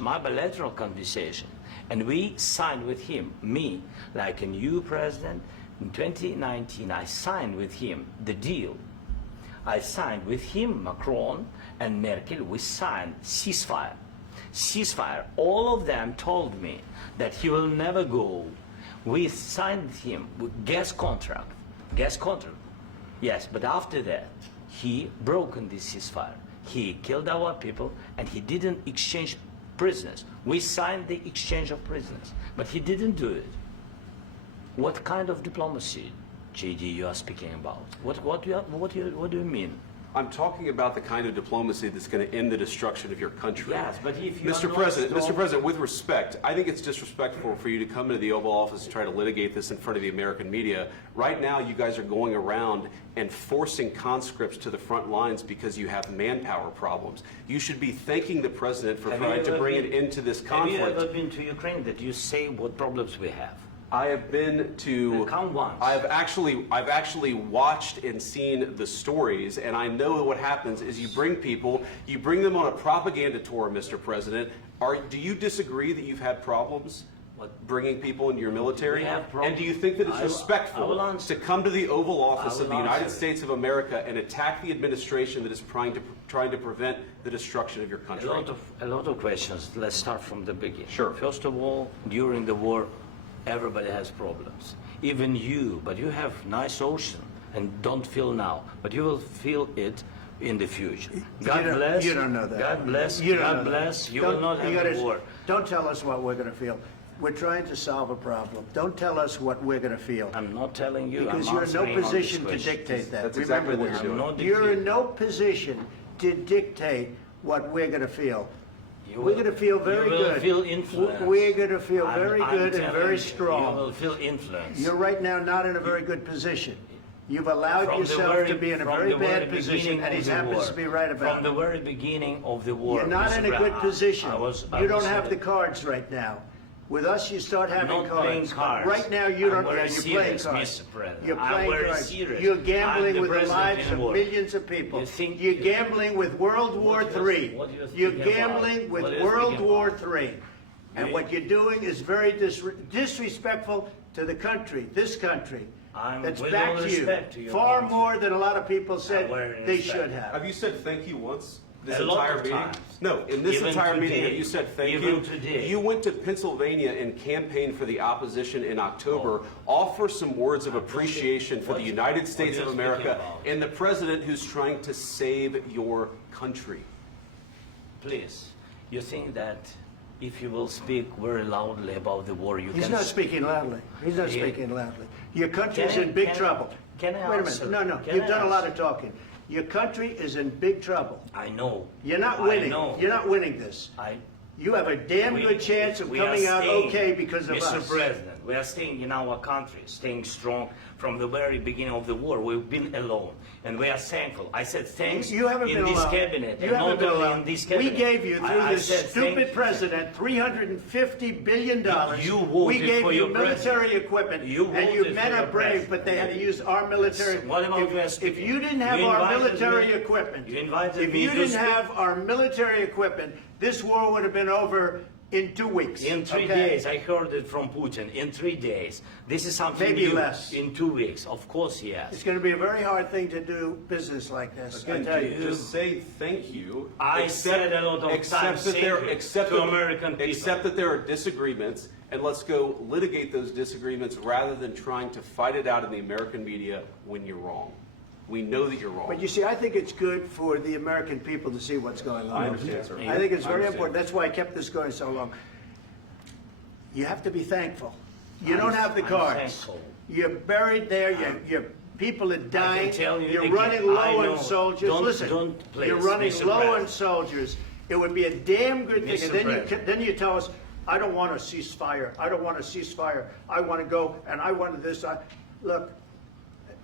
my bilateral conversation, and we signed with him, me, like a new president, in 2019, I signed with him the deal. I signed with him, Macron and Merkel, we signed ceasefire. Ceasefire, all of them told me that he will never go. We signed with him with gas contract, yes, but after that, he broken this ceasefire. He killed our people and he didn't exchange prisoners. We signed the exchange of prisoners, but he didn't do it. What kind of diplomacy, JD, you are speaking about? What do you mean? I'm talking about the kind of diplomacy that's going to end the destruction of your country. Yes, but if you Mr. President, with respect, I think it's disrespectful for you to come into the Oval Office and try to litigate this in front of the American media. Right now, you guys are going around and forcing conscripts to the front lines because you have manpower problems. You should be thanking the President for trying to bring it into this conflict. Have you ever been to Ukraine that you say what problems we have? I have been to. Come once. I've actually watched and seen the stories, and I know what happens is you bring them on a propaganda tour, Mr. President. Do you disagree that you've had problems bringing people into your military? And do you think that it's respectful to come to the Oval Office of the United States of America and attack the administration that is trying to prevent the destruction of your country? A lot of questions. Let's start from the beginning. Sure. First of all, during the war, everybody has problems, even you, but you have nice ocean and don't feel now, but you will feel it in the future. God bless. You don't know that. God bless. You don't God know bless. That. You will not have a war. Don't tell us what we're going to feel. We're trying to solve a problem. Don't tell us what we're going to feel. I'm not telling you. Because you're in no position to dictate that. That's exactly what Remember you're this. doing. You're in no position to dictate what we're going to feel. We're going to feel very good. You will feel influence. We're going to feel very good and very strong. You will feel influence. You're right now not in a very good position. You've allowed yourself to be in a very bad position, and he happens to be right about it. From the very beginning of the war. You're not in a good position. You don't have the cards right now. With us, you start having I'm not playing cards. Right now, you don't. You're playing cards. Mr. President. You're playing cards. Serious. You're gambling with the president lives of millions of people. You're gambling with World War III. You're gambling with World War III. And what you're doing is very disrespectful to the country, this country. That's back to you. Far more than a lot of people said they should have. Have you said thank you once? This A lot entire of meeting? times. No, in this Even entire meeting, today. have you said thank Even you? today. You went to Pennsylvania and campaigned for the opposition in October. Offer some words of appreciation for the United States of America and the President who's trying to save your country. Please, you think that if you will speak very loudly about the war, you He's can... not speaking loudly. He's not speaking loudly. Your country's in big trouble. Can I Wait a answer? minute. No, you've done a lot of talking. Your country is in big trouble. I know. You're not winning. I know. You're not winning this. You have a damn good chance of coming out okay because of us. Mr. President, we are staying in our country, staying strong from the very beginning of the war. We've been alone, and we are thankful. I said thanks You haven't in been this alone. cabinet, You and haven't not been only alone. in this cabinet. We gave you, through I this said stupid president, $350 billion. You voted we gave for you your military president. equipment, You and you voted men for are your brave, president. but they had to use our military. What about If you didn't have our military equipment, You invited if me you to didn't speak. have our military equipment, this war would have been over in 2 weeks. In 3 days, I heard it from Putin. In 3 days, this is something Maybe new. less. In 2 weeks, of course, yes. It's going to be a very hard thing to do business like this. I Again, tell you. just say thank you. I said a lot of times thank you to American people. Accept that there are disagreements, and let's go litigate those disagreements rather than trying to fight it out in the American media when you're wrong. We know that you're wrong. But you see, I think it's good for the American people to see what's going on. I understand, sir. I think it's very understand. important. That's why I kept this going so long. You have to be thankful. You don't have the I'm cards. thankful. You're buried there. Your people are dying. tell you You're again, running I low know. on soldiers. Don't- Listen, don't please, you're running Mr. low on President. soldiers. It would be a damn good thing. Mr. And President. then you tell us, I don't want a ceasefire. I don't want a ceasefire. I want to go, and I want this. Look,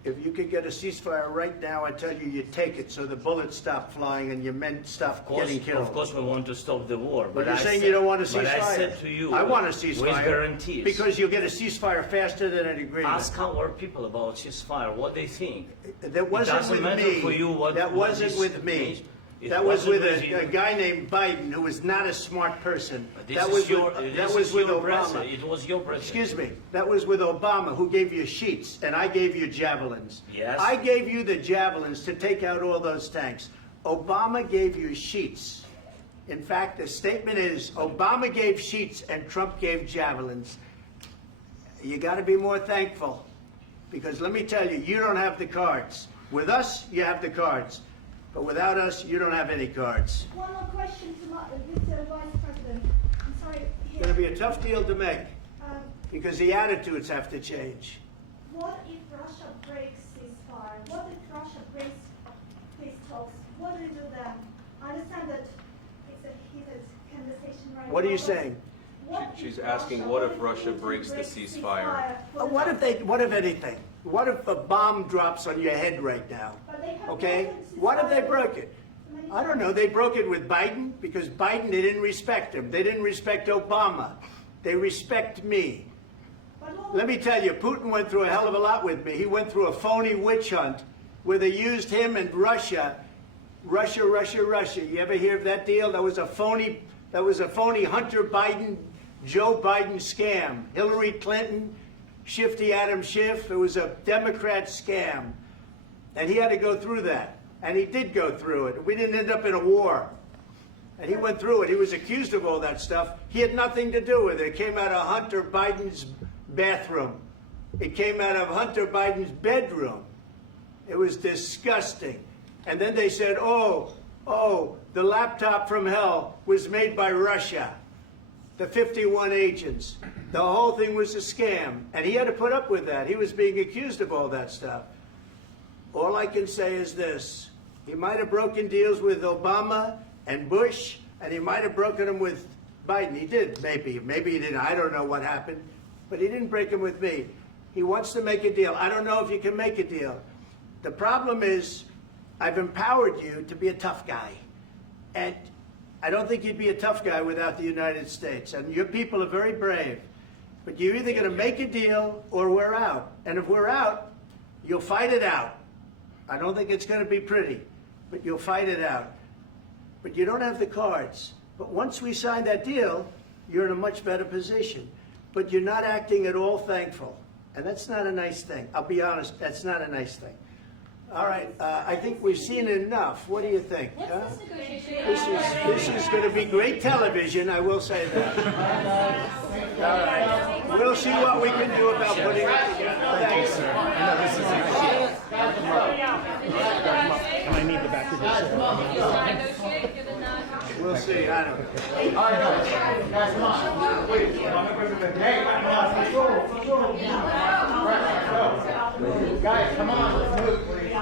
if you could get a ceasefire right now, I tell you, you take it so the bullets stop flying and your men stop getting killed. Of course, we want to stop the war. But you're I saying said- you don't want a ceasefire. But I said to you, I want a with ceasefire. guarantees. Because you'll get a ceasefire faster than an agreement. Ask our people about ceasefire, what they think. That wasn't doesn't with matter me. for you what That what wasn't this with me. means. That was with a guy named Biden, who was not a smart person. That was with Obama. It was your president. Excuse me. That was with Obama, who gave you sheets, and I gave you javelins. Yes. I gave you the javelins to take out all those tanks. Obama gave you sheets. In fact, the statement is Obama gave sheets and Trump gave javelins. You got to be more thankful, because let me tell you, you don't have the cards. With us, you have the cards. But without us, you don't have any cards. One more question to Mr. Vice President. I'm sorry. It's going to be a tough deal to make, because the attitudes have to change. What if Russia breaks ceasefire? What if Russia breaks peace talks? What do you do then? I understand that it's a heated conversation right now. What are you saying? She's asking, what if Russia breaks the ceasefire? What if anything? What if a bomb drops on your head right now? Okay? What if they broke it? I don't know. They broke it with Biden, because Biden, they didn't respect him. They didn't respect Obama. They respect me. Let me tell you, Putin went through a hell of a lot with me. He went through a phony witch hunt where they used him and Russia. Russia. You ever hear of that deal? That was a phony Hunter Biden, Joe Biden scam. Hillary Clinton, Shifty Adam Schiff. It was a Democrat scam. And he had to go through that. And he did go through it. We didn't end up in a war. And he went through it. He was accused of all that stuff. He had nothing to do with it. It came out of Hunter Biden's bathroom. It came out of Hunter Biden's bedroom. It was disgusting. And then they said, oh, the laptop from hell was made by Russia. The 51 agents. The whole thing was a scam. And he had to put up with that. He was being accused of all that stuff. All I can say is this. He might have broken deals with Obama and Bush, and he might have broken them with Biden. He did, maybe. Maybe he didn't. I don't know what happened. But he didn't break them with me. He wants to make a deal. I don't know if you can make a deal. The problem is, I've empowered you to be a tough guy. And I don't think you'd be a tough guy without the United States. And your people are very brave. But you're either going to make a deal or we're out. And if we're out, you'll fight it out. I don't think it's going to be pretty, but you'll fight it out. But you don't have the cards. But once we sign that deal, you're in a much better position. But you're not acting at all thankful. And that's not a nice thing. I'll be honest, that's not a nice thing. All right, I think we've seen enough. What do you think? Huh? This is going to be great television, I will say that. All right. We'll see what we can do about putting it together. Thanks, sir. I need the back of the We'll see. I don't know. All right, guys, come on. Wait. Hey, guys, come on. Let's move, please.